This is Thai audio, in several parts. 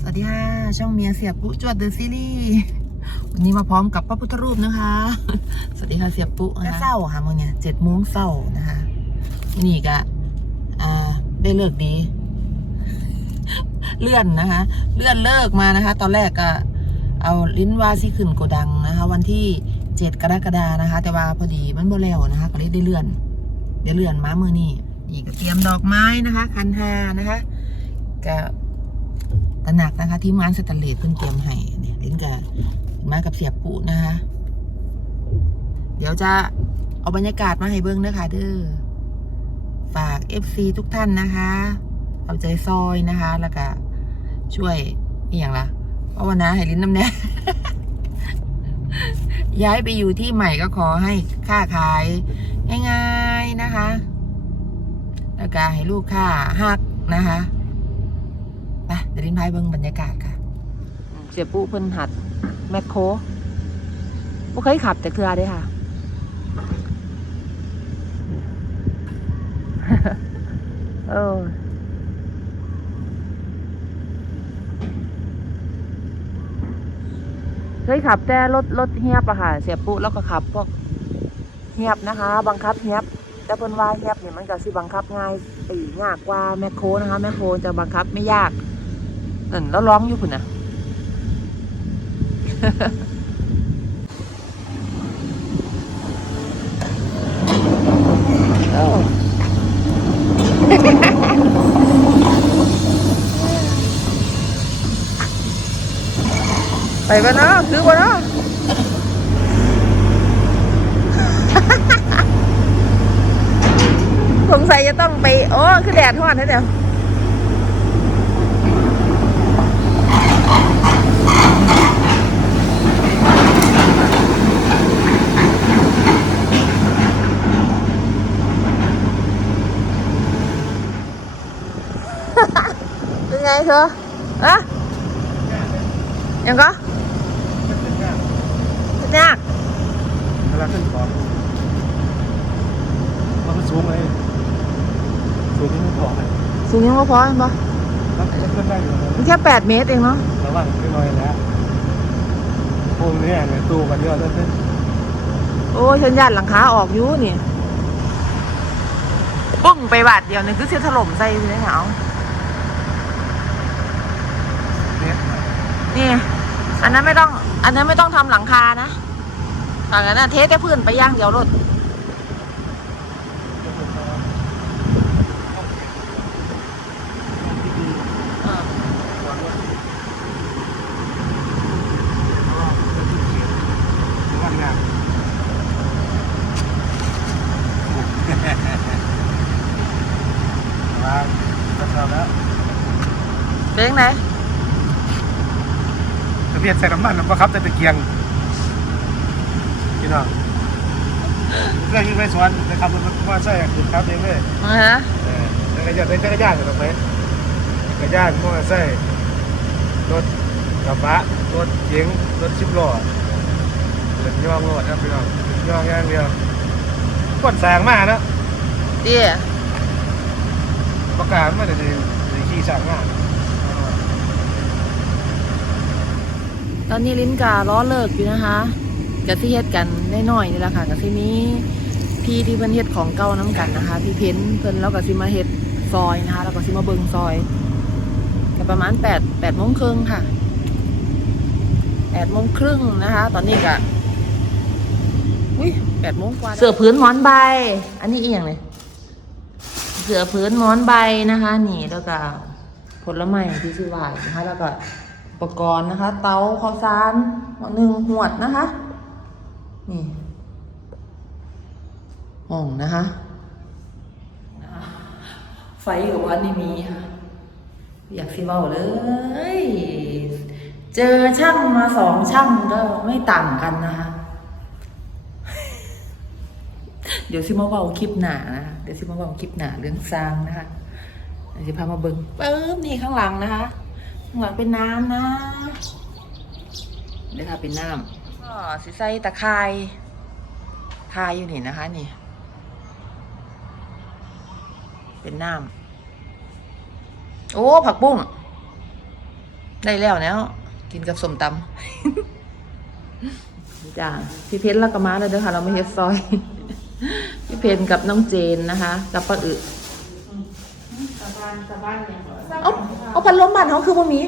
สวัสดีค่ะ ช่องเมียเสียปุ๊จวดเดอะซีรีส์วันนี้มาพร้อมกับพระพุทธรูปนะคะ สวัสดีค่ะเสียปุ๊นะคะเศร้าค่ะมื่อเนี่ยเจ็ดโมงเศร้านะคะนี่ก็อ่าได้เลิกดี เลื่อนนะคะ เลื่อนเลิกมานะคะ ตอนแรกก็เอาลิ้นวาซิขึ้นโกดังนะคะ วันที่เจ็ดกรกฎานะคะ แต่ว่าพอดีมันโบแล้วนะคะ ก็เลยได้เลื่อนได้เลื่อนมาเมื่อนี้นี่ก็เตรียมดอกไม้นะคะ คันหานะคะก็ ตระหนักนะคะทีมงานสแตนเลสเพิ่งเตรียมให้เนี่ยลิ้นกับมากับเสียบปุนะคะ เดี๋ยวจะเอาบรรยากาศมาให้เบิ้งนะคะเด้อฝาก FC ทุกท่านนะคะ เอาใจซอยนะคะ แล้วก็ช่วยนี่อย่างละเพราะวันนะให้ลิ้นน้ำแน่ย้ายไปอยู่ที่ใหม่ก็ขอให้ค้าขายง่ายๆนะคะ แล้วก็ให้ลูกค้าฮักนะคะ เดี๋ยวลิ้นพายเบิ้งบรรยากาศค่ะ เสียปุ๊เพิ่นหัด แมคโครบ่เคยขับแต่เกลือได้ค่ะ เออเคยขับแต่รถรถเฮียบอะค่ะ เสียปุ๊แล้วก็ขับพวกเฮียบนะคะ บังคับเฮียบแต่เพิ่นว่าเฮียบเนี่ยมันก็สิบังคับง่ายตียากกว่าแมคโครนะคะแมคโครจะบังคับไม่ยาก นั่นแล้วร้องอยู่พุ่นน่ะไปบ้านะซื้อบ้านะสงสัยจะต้องไป โอ้ คือแดดทอดนะเดี๋ยว เป็นไงเธออะยังก็เป็นยากเวลาขึ้นของมันสูงเลยสูงที่ไม่พอเลยสูงยังไม่พอเห็นปะแล้วก็ขึ้นได้อยู่นะมันแค่แปดเมตรเองเนาะระวังไม่น้อยแล้วภูมิเนี่ยเนี่ยตู้กันเยอะแล้วเนี่ยโอ้ยฉันยันหลังคาออกอยู่นี่ปึ้งไปบาทเดียวนี่คือเสียถล่มใส่เลยเหรอ เนี่ย นี่ อันนั้นไม่ต้อง อันนั้นไม่ต้องทำหลังคานะต่างกันนะเทสแต่พื้นไปย่างเดียวรถเออ วันงานมาก็ทำแล้ว เป็นยังไง ทะ เบียนใส่น้ำมันนะครับแต่ตะเกียงพี่น้องเรื่องยิ่งไปสวนนะครับรถว่าใช่คุณครับเองเลยอ่าฮะเออจักรยานเป็นจักรยานถูกไหมจักรยานมอเตอร์ไซค์รถกระบะรถเก๋งรถชิบล้อเดินย่องรถครับพี่น้องย่องอย่างเดียวคนแสงมากนะเตี้ยประกาศมาเดี๋ยวจะขี่สั่งมาก อนนี้ลิ้นกาล้อเลิกอยู่นะคะกับที่เฮ็ดกันได้น่อยนี่แหละค่ะกับที่นี้พี่ที่เพิ่นเฮ็ดของเก่าน้ำกันนะคะ พี่เพ้นเพิ่นแล้วก็สิมาเฮ็ดซอยนะคะ แล้วก็สิมาเบิงซอยก็ประมาณแปดแปดโมงครึ่งค่ะแปดโมงครึ่งนะคะ ตอนนี้ก็อุ้ยแปดโมงกว่าเสือพื้นหมอนใบ อันนี้เอียงเลยเสือพื้นหมอนใบนะคะ นี่แล้วก็ผลไม้ที่สิวานะคะแล้วก็ อุปกรณ์นะคะ เตาข้าวสารหนึ่งหวดนะคะ นี่ห้องนะคะ ไฟกับวันนี้มีค่ะอยากสิเบาเลย เจอช่างมาสองช่างก็ไม่ต่างกันนะคะ เดี๋ยวซิมาเบาคลิปหนานะคะ เดี๋ยวซิมาเบาคลิปหนาเรื่องสร้างนะคะเดี๋ยวจะพามาเบิ้งปึ๊บนี่ข้างหลังนะคะ ข้างหลังเป็นน้ำนะเดี๋ยวค่ะเป็นน้ำก็สิใส่ตะไคร้ทายอยู่นี่นะคะ นี่ เป็นน้ำโอ้ผักบุ้งได้แล้วแล้วกินกับสมตำจ้าพี่เพชรแล้วก็มาเลยเด้อค่ะ เราไม่เฮ็ดซอย พี่เพนกับน้องเจนนะคะ กับป้าอึ เอาเอาพัดลมบ้านเขาคือบ่มี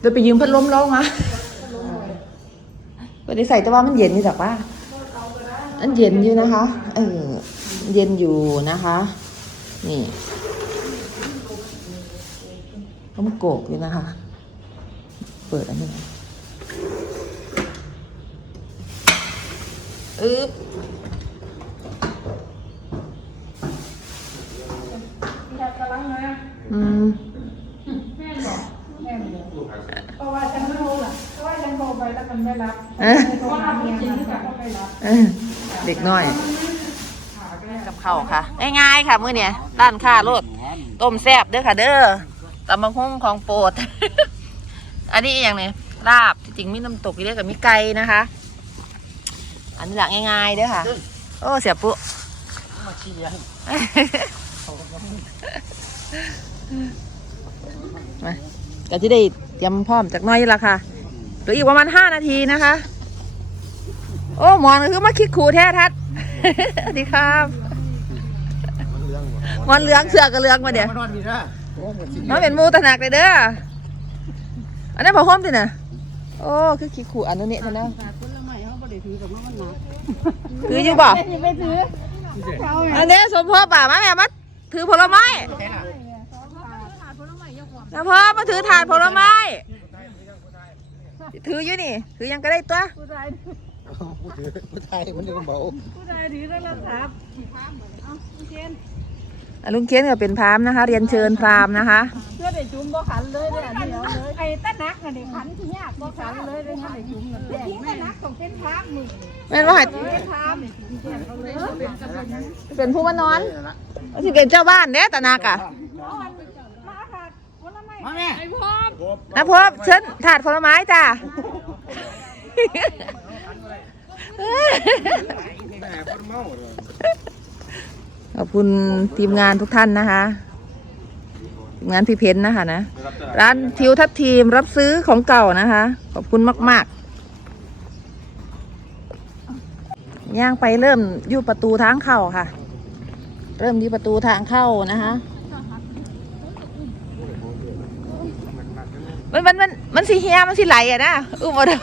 เดี๋ยวไปยืมพัดลมเรามาไปได้ใส่แต่ว่ามันเย็นนี่จ้ะป้าอันเย็นอยู่นะคะ เออ เย็นอยู่นะคะ นี่ต้มโกกอยู่นะคะ เปิดอันนี้อึ๊บ อืมเพราะว่าฉันไม่รู้ล่ะเพราะว่าฉันโทรไปแล้วมันไม่รับเอ้ยเพราะว่าจริงๆก็ไม่รับเอ้ยเด็กน้อย กับข้าวค่ะ ง่ายๆค่ะมื้อเนี้ยร้านค้าโลดต้มแซ่บเด้อค่ะ เด้อตำบักหุ่งของโปรด อันนี้อหย่างเนี้ลาบที่จริงมีน้ำตกอยู่เด้อกับมีไก่นะคะ อันนี้หลักง่ายๆเด้อค่ะ โอ้เสียปุ๊มา มาก็จะได้เตรียมพร้อมจากน้อยละค่ะเหลืออีกประมาณห้านาทีนะคะ โอ้หมอนคือมาคิดขู่แท้ทัดสวัสดีครับหมอนเหลืองเสือกกับเหลืองมาเดี๋ยวมานอนดีนะน้องเป็นมูตะหนักเลยเด้ออันนี้นผ้าห่มตินะโอ้คือคิดขู่อันนู้นเนี่ยใช่ไหมถืออยู่บ่ไม่ถืออันนี้สมพ่อป่ามาแม่มาถือผลไม้ แล้วพ่อมาถือถาดผลไม้ถืออยู่นี่ ถือยังก็ได้ตัวผู้ชายผู้ถือผู้ไทยมันจะเบาผู้ชายถือโทรศัพท์เอาพี่เจนลุงเคียนก็เป็นพรามนะคะ เรียนเชิญพรามนะคะเพื่อได้จุ่มบ่ขันเลยเด้ออันนี้เลยไอ้ตะนักน่ะเด็กขันที่ยากบ่ขันเลยได้งั้นได้จุ่มน่ะแม่ตะนักต้องเป็นพระนี่แม่นว่าให้เป็นพราม่เอาเลยเป็นกระเป็นนั้นเป็นผู้มานอนสิเป็นเจ้าบ้านเด้ตะนากะเอาอันมาค่ะผลไม้มาแม่ไอ้พ่อนะพ่อเชิญถาดผลไม้จ้าแม่คนเมาเลยขอบคุณทีมงานทุกท่านนะคะทีมงานพี่เพนนะคะนะ ร้านทิวทัศทีมรับซื้อของเก่านะคะ ขอบคุณมาก ๆ ย่างไปเริ่มอยู่ประตูทางเข้าค่ะ เริ่มที่ประตูทางเข้านะคะ มันมันมันมันสีเฮียมันสีไหลอะนะอุ้มเอาเด้อ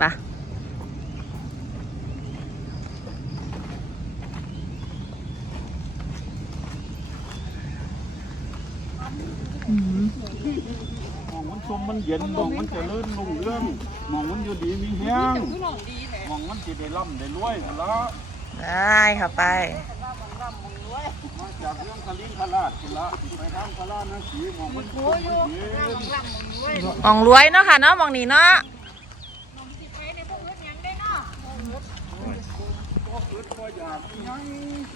ไปะมองมันชมมันเย็นมองมันเจะเลื่อนลุ่งเรื่องมองมันอยู่ดีมีแห้งมองมันจะได้ร่ำได้รวยกันละได้ค่ะไปมา จากเรื่องคลิงคาราดกันละไปทางคลารานะสีมองมันชมมันเย็นมองรวยเนาะค่ะเนาะมองนี่เนาะ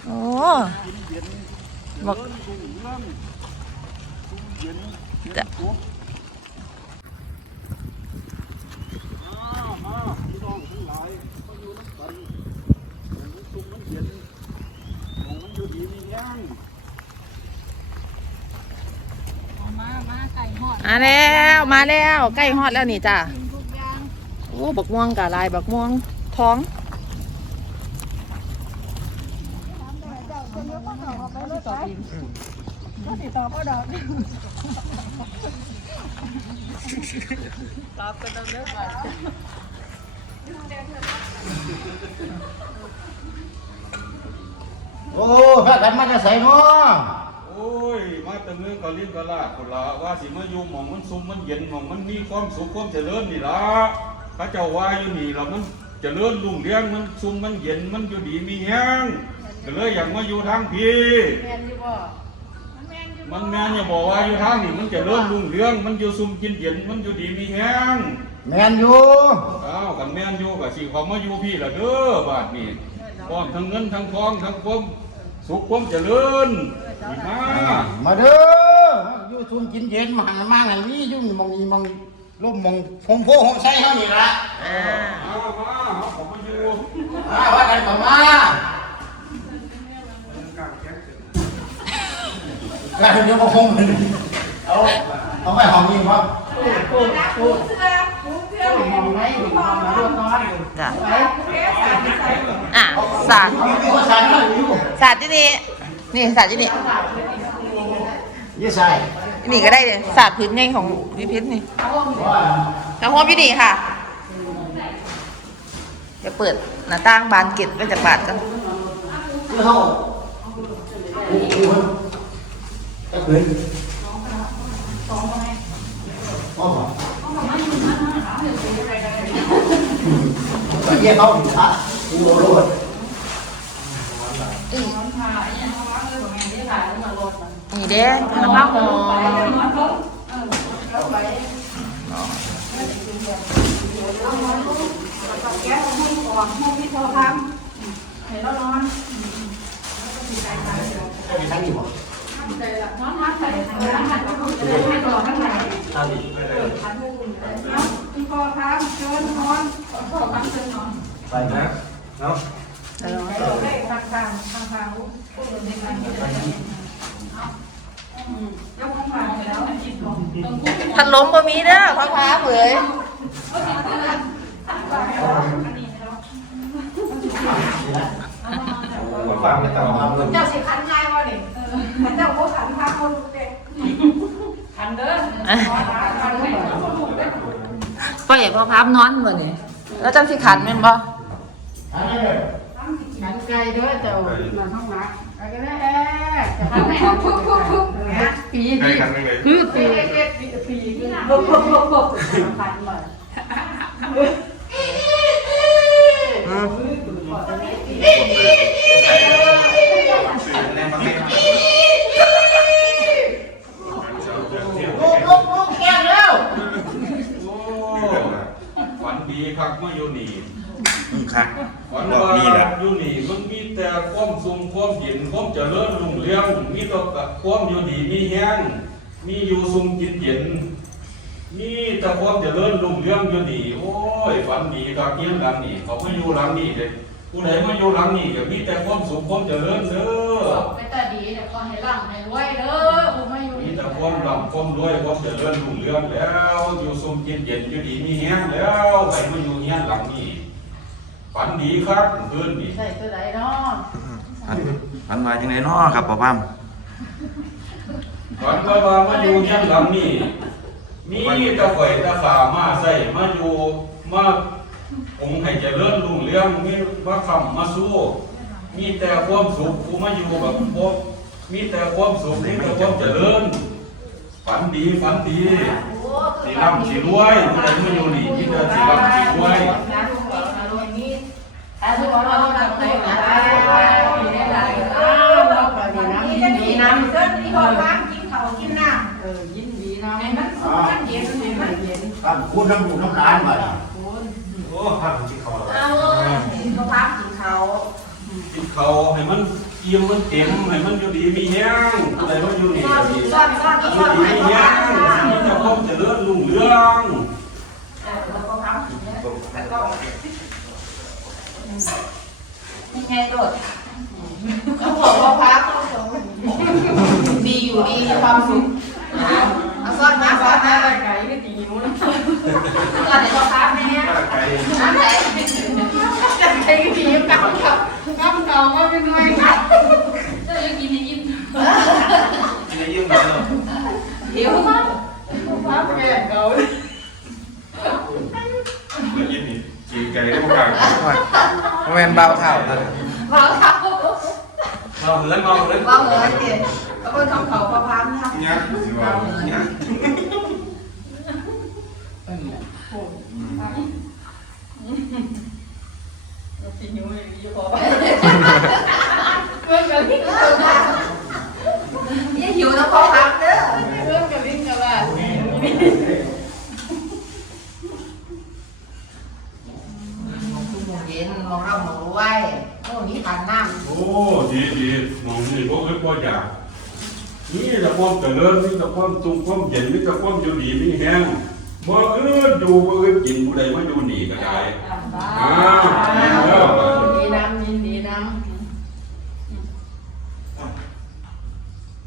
โอ้บอก ลุ่งเรื่องเย็นเย็นทุกมาพี่น้องทั้งหลายมาอยู่น้ำกันมองมันชมมันเย็นมองมันอยู่ ดีมีแห้งมามาไก่หอดมาแล้วมาแล้วใกล้ฮอดแล้วนี่จ้ะกินทุกอย่างโอ้บักม่วงกับลายบักม่วงท้องก็ติดต่อพ่อดอก โอ้พากันมาจะใส่เนาะโอ้ย มาแต่เมืองกาลินกาลาดคนละว่าสิมาอยู่หมองมันซุ่มมันเย็นหมองมันมีความสุขความเจริญนี่ละพระเจ้าว่าอยู่นี่ละมันเจริญรุ่งเรืองมันซุ่มมันเย็นมันอยู่ดีมีแห้งก็เลยอยากมาอยู่ทางพี่แมนอยู่บ่มันแมนอยู่มันแม่นอย่าบอกว่าอยู่ทางนี่มันเจริญรุ่งเรืองมันอยู่ซุ่มกินเย็นมันอยู่ดีมีแห้งแมนอยู่อ้าวกันแม่นอยู่กับสิเขามาอยู่พี่ละเด้อ บาดนี้พร้อมทั้งเงินทั้งทองทั้งความ สุขความเจริญดีมากมาเด้ออยู่ทุนกินเย็นมาหันมาหันนี่อยู่มองนี่มองร่มมองพงโพหงใส่เฮานี่ละอ่าเอามาเอาผมมาอยู่มาว่ากันเข้ามากแล้วเดี๋ยวมาคงมันเอาเอาไปห้องนี้มั้งจ้ะอะศาสตร์ก็ใส่ก็อยู่ ศาสตร์ที่นี่นี่ศาสตร์ที่นี่ยี่ใส่นี่ก็ได้เลยศาสตร์พื้นใหญ่ของวิพิษนี่ว่าทางห้องพี่ดีค่ะจะเปิดหน้าต่างบานเก็ตไว้จากบาทกันคือเขาอู้หูตะเกียบอ๋อตะเกียบเขาถึงอะดูโลดนี่ เด้น้ำมะหอม แก้ห้องก่อนห้องที่เธอทำเห็นแล้วนอน มีทั้งอยู่ นอนมาใส่ร้านหันก็คือจะให้ก่อนข้างใน ทำดิ พี่พ่อทำเชิญนอนพ่อทำเชิญนอน ไปนะเนาะ เราได้ทางทางทางทางผู้อื่นในการที่จะยกของผ่านไปแล้วจิตลงพัดลมบ่มีเด้อพ่อค้าเผยฟังไม่ต้องทำเลยเจ้าสิขันง่ายวะเนี่ยเจ้าโคขันทางคนเด็กขันเด้อขันไม่ถูกเด้อปล่อยให้พ่อพับนอนเหมือนนี่แล้วจังสิขันแม่นบ่อันนี้เลย ขันไกลเด้อเจ้ามันห้องน้ำอะไรก็ได้จะขันให้ทุกทุกทุกปีใครปีกันไม่เลยคือปีเล็กปีปีคือปุ๊บปุ๊บปุ๊บปุ๊บขันเลยลูกลูกลูกแก่แล้วโอ้ฝันดีครับเมื่ออยู่นี่อืม ครับฝันบอกว่านี่แหละอยู่นี่มันมีแต่ความสุขความเย็นความเจริญรุ่งเรืองมีแตัวความอยู่ดีมีแห้งมีอยู่สุขจิตเย็นมีแต่ความเจริญรุ่งเรืองอยู่นี่โอ้ยฝันดีครับเงี้ยหลังนี่เขาไม่อยู่หลังนี่เลยผู้ใดไม่อยู่หลังนี่ก็มีแต่ความสุขความเจริญเด้อไปแต่ดีเดี๋ยวพอให้ร่างให้รวยเด้อผมไม่อยู่มีแต่ความร่ำความรวยความเจริญรุ่งเรืองแล้ว อยู่สุขจิตเย็นอยู่ดีมีแห้งแล้วไปมาอยู่เงี้ยหลังนี่ ฝันดีครับเพื่อนนี่ใส่ตัวไหนเนาะอันอันมาจังไดเนาะครับป้าพามก่อนก็ว่ามาอยู่เฮียนหลังนี่มีแตะข่อยแตะขามาใส่มาอยู่มาองค์ให้เจริญรุ่งเรืองมีมาคำมาสู้ มีแต่ความสุขกูมาอยู่แบบบ่มีแต่ความสุขมีแต่ความเจริญ ฝันดีฝันดีสีร่ำสีรวยผู้ใดมาอยู่นี่มีแต่สีร่ำสีรวย แต่ทุกคนเราทำได้ไหมมีได้หลายเราก็ดีนะยินดีนะเส้นที่ห้องน้ำกินข้ากินน้ำเออยินดีนะให้มันสุขมันเย็นให้มันเย็นครับพูดน้ำดูน้ำร้านมาดิโอ้ห้ามกินข้าเอากินข้าพักกินข้ากินเขาให้มันเอี่ยมมันเต็มให้มันอยู่ดีมีแห้งผู้ใดมาอยู่นี่ก็ดีซ่อนซ่อนอซ่ยู่อนดีให้มีข้าวแห้งมีแต่ความเจริญรุ่งเรืองแล้วก็พักแล้วก็ ยังไงโดดเขาบอกพ่อพับดีอยู่ดีมีความสุขเอาซ่อนมาซ่อนมาไก่ก็ตีนู้นซ่อนให้พ่อพับแม่ไก่น้ำไหลไก่ก็ตีกับกับกับเก่าก็เป็นไงครับจะยังกินยิ้มกินได้ยิ่งแบบเนาะหิวพักแก่เก่าแล้ว กินไก่ได้พวกกันแม่นเบาเท่าตอนนี้เบาเท้าเราเหือนเราเหือน เบาเหรอเจ๊แล้วก็ทำเขาพ่อพับนะ เนี่ยสิว่าเนี่ย ตีนิ้วอยู่พอ เพื่อนกับพี่นี่หิวนะพ่อพับเด้อ เพื่อนกับลิ้นกับว่า เย็นมองเรามองรวยโอ้นี่ผ่านน้ำ โอ้ดีดีมองนี่ก็ไม่พออยากนี่แต่ความเจริญนี่แต่ ความสุขความเย็นนี่แต่ความอยู่ดีมีแห้งบ่อื่นอยู่บ่อื่นกินผู้ใดมาอยู่นี่ก็ได้อ้าวแล้วดีน้ำยินดีน้อ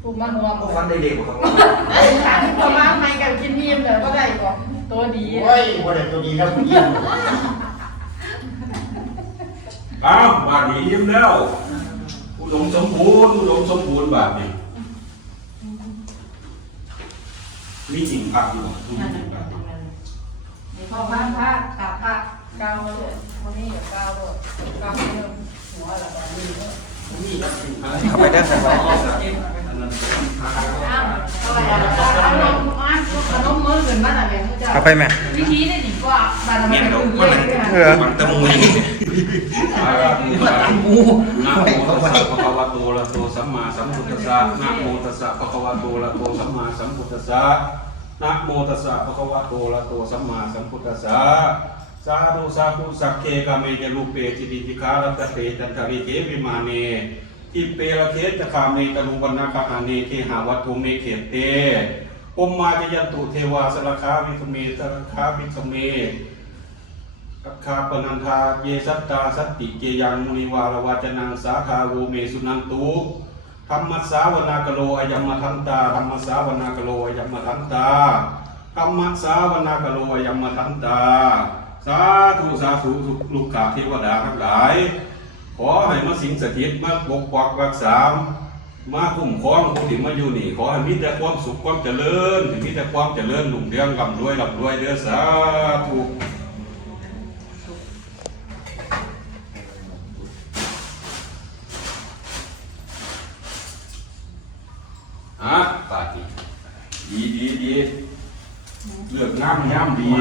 ถูกมาหัวหมดฟันได้เด็กกว่าเขาถามตัวมาให้กันกินนิ่มแต่ก็ได้ก่อนตัวดีโอ้ยบ่ได้ตัวดีครับผู้หญิงอ้าวบาทนี้ยิ้มแล้วอุดมสมบูรณ์อุดมสมบูรณ์บาทนี้ มีจริงพักอยู่บ่มีจริงพักอยู่มีพ่อพระพระกับพระเก้าเลยคนนี้เก้าเลยเก้าเริ่มหัวละแบบนี้เข้าไปได้ไหมขนมขนมมือขึ้นมาแต่แบบเจ้า เข้าไปไหมวิธีได้ดีกว่าบานมันเมียนก็ดอกคือว่าเลอะไรยเออมันตะมุยนะโมตัสสะภะคะวะโตอะระหะโตสัมมาสัมพุทธัสสะนะโมตัสสะภะคะวะโตอะระหะโตสัมมาสัมพุทธัสสะนะโมตัสสะภะคะวะโตอะระหะโตสัมมาสัมพุทธัสสะสาธุสาธุสักเคกะเมจะรูปเปจิติติคารัตเตจันทริเกวิมาเน อิเปละเคจะคาเมตลุวันนาคหาเนเคหาวัตถุเมเขเตอมมาจยันตุเทวาสรคาวิสเมสรคาวิสเมคาปนันทาเยสัตตาสติเกยังมุนิวารวาจนังสาคาโวเมสุนันตุธรรมสาวนากโลอายมมทันตาธรรมสาวนากโลอายมมทันตาธรรมสาวนากโลอายัมมทันตา สาธุสาธุลูกกาเทวดาทั้งหลาย ขอให้มาสิงสถิตมาปกปักรักษา มาคุ้มครองผู้ที่มาอยู่นี่ ขอให้มีแต่ความสุขความเจริญมีแต่ความเจริญรุ่งเรืองร่ำรวยร่ำรวยเด้อสาธุฮะปาดีดีดีดีเลือกงามงามดี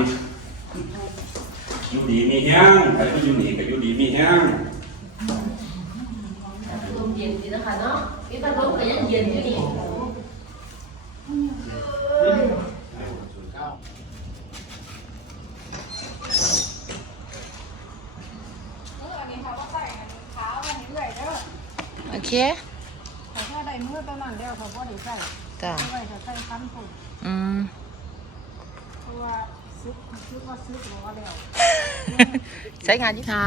อยู่ดีมีแห้งใครก็อยู่นี่ก็อยู่ดีมีแห้ง เย็นดีนะคะเนาะนี่ตาลมก็ยังเย็นอยู่นี่อันนี้เขาก็ใส่อันนี้ขาวอันนี้เอื่อยเด้อโอเคแต่ถ้าได้มือตัวนั้นเดียวเขาก็ได้ใส่จ้ะเอาไว้จะใส่คันผงอืมเพราะว่าซึกซึกว่าซึกหรือว่าแล้ว ใช้งานที่ค่ะ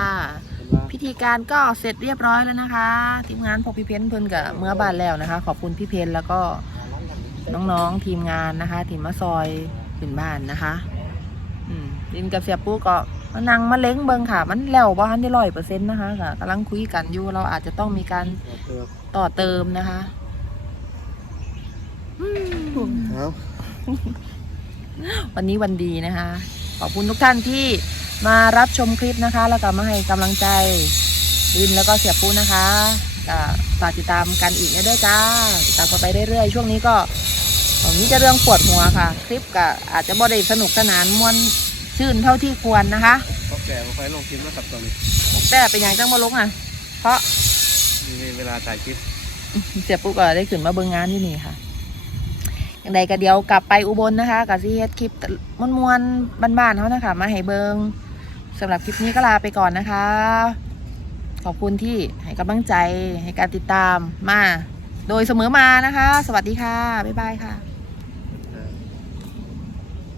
พิ ธีการก็เสร็จเรียบร้อยแล้วนะคะทีมงานพอพี่เพนเพิ่นกับเมื่อบ้านแล้วนะคะ ขอบคุณพี่เพนแล้วก็น้องๆทีมงานนะคะทีมมาซอยขึ้นบ้านนะคะอืมดินกับเสียปูก็มานั่งมาเล้งเบิงค่ะ มันแล้วว่าทันได้ร้อยเปอร์เซ็นต์นะคะก็กำลังคุยกันอยู่เราอาจจะต้องมีการต่อเติมนะคะอืมครับวันนี้วันดีนะคะ ขอบคุณทุกท่านที่ มารับชมคลิปนะคะ แล้วก็มาให้กำลังใจดินแล้วก็เสียปูนะคะก็ฝากติดตามกันอีกนะด้วยจ้าติดตามกันไปเรื่อยๆ ช่วงนี้ก็ผมนี้จะเรื่องปวดหัวค่ะ คลิปก็อาจจะบ่ได้สนุกสนานมวนชื่นเท่าที่ควรนะคะเพราะแก่มาค่อยลงคลิปแล้วครับตอนนี้แต่เป็นอย่างจังมาลงอะ เพราะมีเวลาถ่ายคลิปเสียปุ๊กก็ได้ขึ้นมาเบิ่งงานที่นี่ค่ะอย่างใดก็เดียวกลับไปอุบลนะคะกับซีเฮ็ดคลิปมวนๆบ้านๆเขานะคะมาให้เบิง สำหรับคลิปนี้ก็ลาไปก่อนนะคะ ขอบคุณที่ให้กำลังใจให้การติดตามมา โดยเสมอมานะคะ สวัสดีค่ะ บ๊ายบายค่ะ